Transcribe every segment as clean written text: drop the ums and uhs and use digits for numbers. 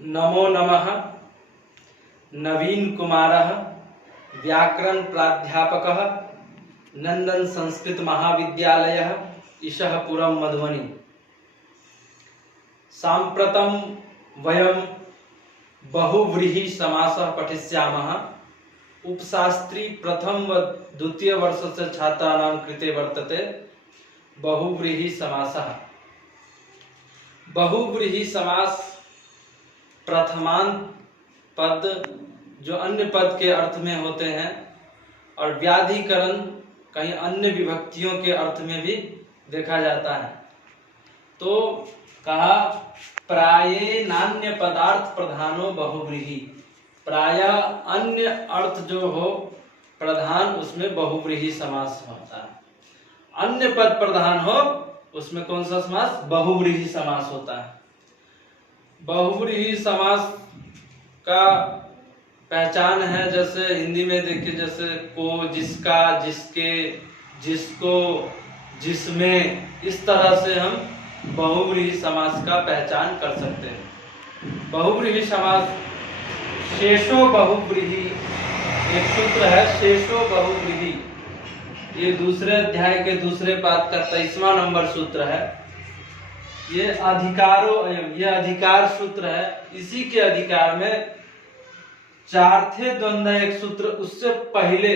नमो नमः। नवीन कुमारः, व्याकरण प्राध्यापकः, नंदन संस्कृत महाविद्यालयः, ईशःपुरं मधुबनी। साम्प्रतं वयं बहुव्रीहि समासः पठिष्यामः। उपशास्त्री प्रथम व द्वितीय वर्षस्य छात्राणां कृते वर्तते बहुव्रीहि समासः। बहुव्रीहि समास प्रथमांत पद जो अन्य पद के अर्थ में होते हैं और व्याधिकरण कहीं अन्य विभक्तियों के अर्थ में भी देखा जाता है। तो कहा प्राये नान्य पदार्थ प्रधानो बहुव्रीहि, प्रायः अन्य अर्थ जो हो प्रधान उसमें बहुव्रीहि समास होता है। अन्य पद प्रधान हो उसमें कौन सा समास? बहुव्रीहि समास होता है। बहुव्रीहि समास का पहचान है, जैसे हिंदी में देखिए, जैसे को, जिसका, जिसके, जिसको, जिसमें, इस तरह से हम बहुव्रीहि समास का पहचान कर सकते हैं। बहुव्रीहि समास शेषो बहुव्रीहि एक सूत्र है, शेषो बहुव्रीहि। ये दूसरे अध्याय के दूसरे पाद का 23वां नंबर सूत्र है। ये अधिकारो अयम, ये अधिकार सूत्र है। इसी के अधिकार में चार्थे द्वंद्व एक सूत्र, उससे पहले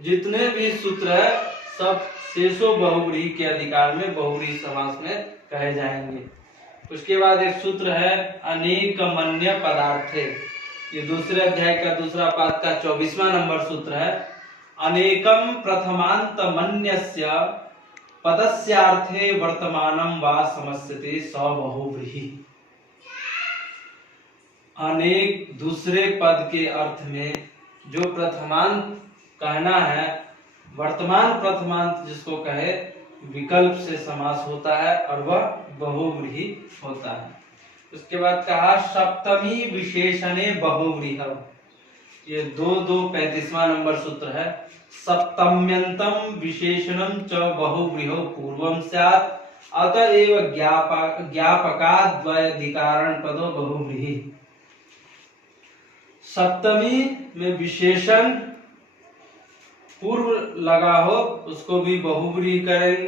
जितने भी सूत्र है सब शेषो बहुव्रीहि के अधिकार में बहुव्रीहि समास में कहे जाएंगे। उसके बाद एक सूत्र है अनेकमन्य पदार्थे। ये दूसरे अध्याय का दूसरा पाद का 24वां नंबर सूत्र है। अनेकम प्रथमांत मन्यस्य पदस्यार्थे वर्तमानं वा समस्यते स बहुव्रीहि। अनेक दूसरे पद के अर्थ में जो प्रथमांत कहना है, वर्तमान प्रथमांत जिसको कहे, विकल्प से समास होता है और वह बहुव्रीहि होता है। उसके बाद कहा सप्तमी विशेषणे बहुव्रीहि। ये 2-2-35वां नंबर सूत्र है। सप्तम्यंतम विशेषणम च बहुव्रीहौ पूर्वम स्यात् अतएव ज्ञापकाद्वयाधिकरण पदो बहुव्रीहि। सप्तमी में विशेषण पूर्व लगा हो उसको भी बहुव्रीहि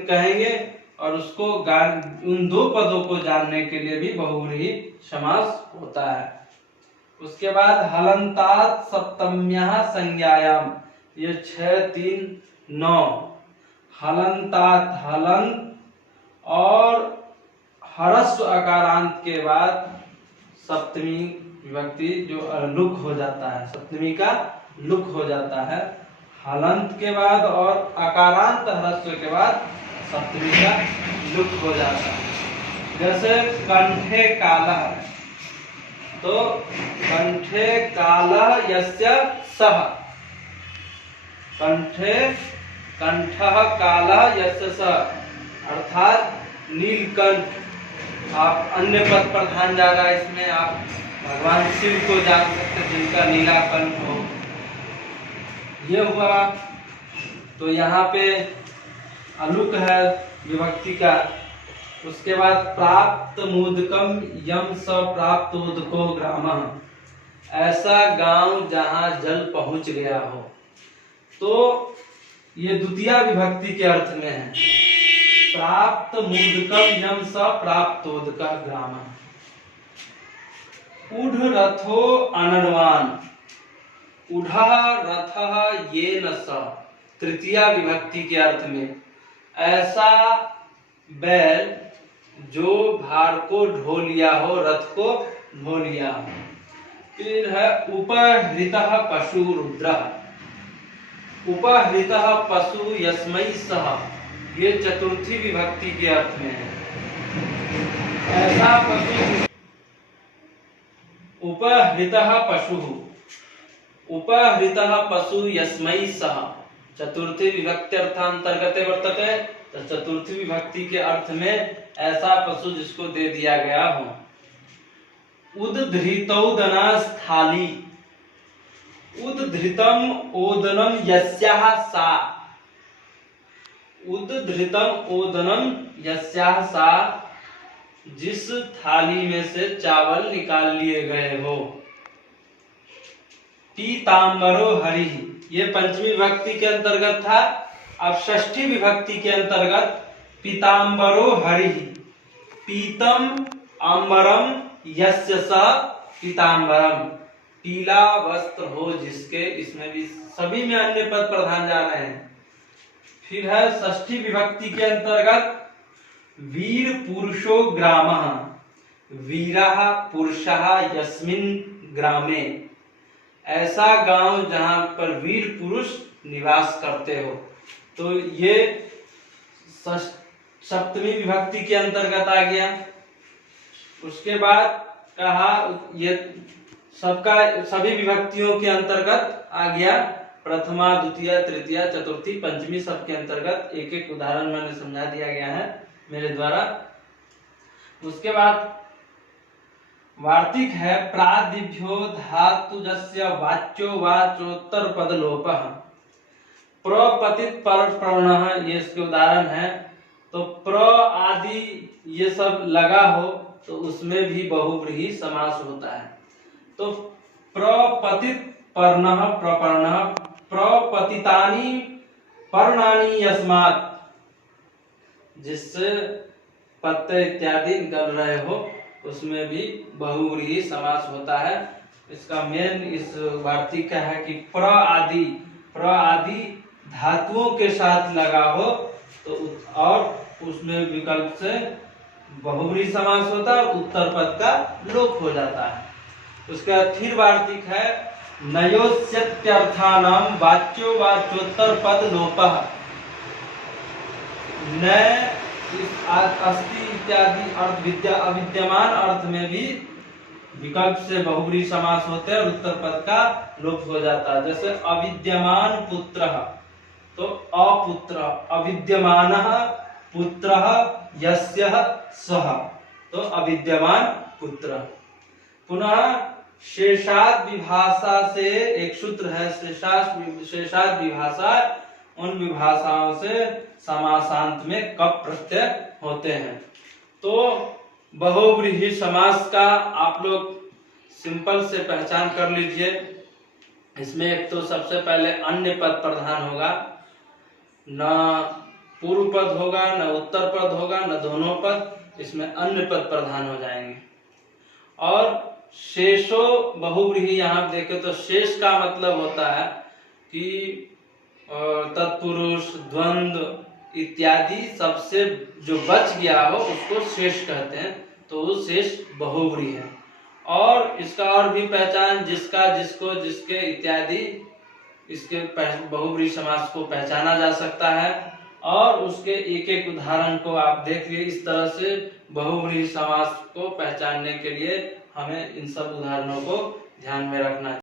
कहेंगे, और उसको उन दो पदों को जानने के लिए भी बहुव्रीहि समास होता है। उसके बाद हलंतात सप्तम्याः संज्ञायाम, ये 6-3-9। हलंतात, हलंत और ह्रस्व अकारांत के बाद सप्तमी विभक्ति जो लुक हो जाता है, सप्तमी का लुक हो जाता है। हलंत के बाद और अकारांत ह्रस्व के बाद सप्तमी का लुक हो जाता है। जैसे कंठे काला, तो कंठे कालः यस्य सः, कंठे कंठः कालः यस्य सः, अर्थात नीलकंठ। आप अन्य पद प्रधान जा रहा है, इसमें आप भगवान शिव को जान सकते हैं जिनका नीला कंठ हो। ये हुआ। तो यहाँ पे अलुक है विभक्ति का। उसके बाद प्राप्त मोदकम यम स प्राप्तोदको ग्रामः, ऐसा गांव जहां जल पहुंच गया हो। तो ये द्वितीय विभक्ति के अर्थ में है। प्राप्त मोदकम यम स प्राप्तोदकः ग्रामः। ऊढ़ रथो अनर्वाण, ऊढ़ः रथः येन स, तृतीय विभक्ति के अर्थ में। ऐसा बैल जो भार को ढो लिया हो, रथ को ढो लिया हो। फिर है उपहृतः पशु रुद्रः, उपहृतः पशु यस्मै सः, ये चतुर्थी विभक्ति के अर्थ में है। ऐसा पशु, उपहृतः पशु, उपहृतः पशु यस्मै सः, चतुर्थी विभक्ति अर्थांतर्गते वर्तते। तो चतुर्थी विभक्ति के अर्थ में ऐसा पशु जिसको दे दिया गया हो। उद्धृतौदना स्थाली, उद्धृतम ओदनम यस्याः सा, उद्धृतम ओदनम यस्याः सा, जिस थाली में से चावल निकाल लिए गए हो। पीताम्बरो हरिः, ये पंचमी विभक्ति के अंतर्गत था। अब षष्ठी विभक्ति के अंतर्गत पीताम्बरो हरिः, पीतम अंबरम यस्य सः पीताम्बरम, पीला वस्त्र हो जिसके, इसमें भी सभी में अन्य पद प्रधान जा रहे हैं। फिर है षष्ठी विभक्ति के अंतर्गत वीर पुरुषो ग्रामः, वीरः पुरुषः यस्मिन् ग्रामे, ऐसा गांव जहां पर वीर पुरुष निवास करते हो। तो ये सप्तमी विभक्ति के अंतर्गत आ गया। उसके बाद कहा ये सभी विभक्तियों के अंतर्गत आ गया। प्रथमा, द्वितीय, तृतीय, चतुर्थी, पंचमी, सबके अंतर्गत एक एक उदाहरण मैंने समझा दिया गया है मेरे द्वारा। उसके बाद वार्तिक है प्रादिभ्यो धातुजस्य वाच्यो वाचोत्तर पद लोपः, प्रपतित पर प्रणः, ये इसके उदाहरण है। तो प्र आदि ये सब लगा हो तो उसमें भी बहुव्रीहि समास होता है। तो प्रपतित पर्णः प्रपर्णः, प्रपतितानि पर्णानि यस्मात्, जिससे पत्ते इत्यादि निकल रहे हो उसमें भी बहुव्रीहि समास होता है। इसका मेन इस वार्तिक का है कि प्र आदि धातुओं के साथ लगा हो तो और उसमें विकल्प से बहुव्रीहि समास होता है, उत्तर पद का लोप हो जाता है। उसका फिर वार्तिक है नयोस्यत्यर्थानां वाच्यो वाच्योत्तर पद लोपः, न इस अस्ति इत्यादि अर्थ अविद्यमान अर्थ में भी विकल्प से बहुव्रीहि समास होते हैं और उत्तर पद का लोप हो जाता है। जैसे अविद्यमान पुत्रः, तो अपुत्र, अविद्यमानः पुत्रः यस्य सः, तो अविद्यमान पुत्र। पुनः शेषाद विभाषा से एक सूत्र है, शेषाद विभाषा, उन विभाषाओं से समासांत में कप प्रत्यय होते हैं। तो बहुव्रीहि समास का आप लोग सिंपल से पहचान कर लीजिए। इसमें एक तो सबसे पहले अन्य पद प्रधान होगा, न पूर्व पद होगा न उत्तर पद होगा न दोनों पद, इसमें अन्य पद प्रधान हो जाएंगे। और शेषो बहुव्रीहि, यहाँ देखें तो शेष का मतलब होता है कि तत्पुरुष, द्वंद्व इत्यादि सबसे जो बच गया हो उसको शेष कहते हैं, तो वो शेष बहुव्रीहि है। और इसका और भी पहचान जिसका, जिसको, जिसके इत्यादि, इसके बहुव्रीहि समास को पहचाना जा सकता है। और उसके एक एक उदाहरण को आप देखिए। इस तरह से बहुव्रीहि समास को पहचानने के लिए हमें इन सब उदाहरणों को ध्यान में रखना है।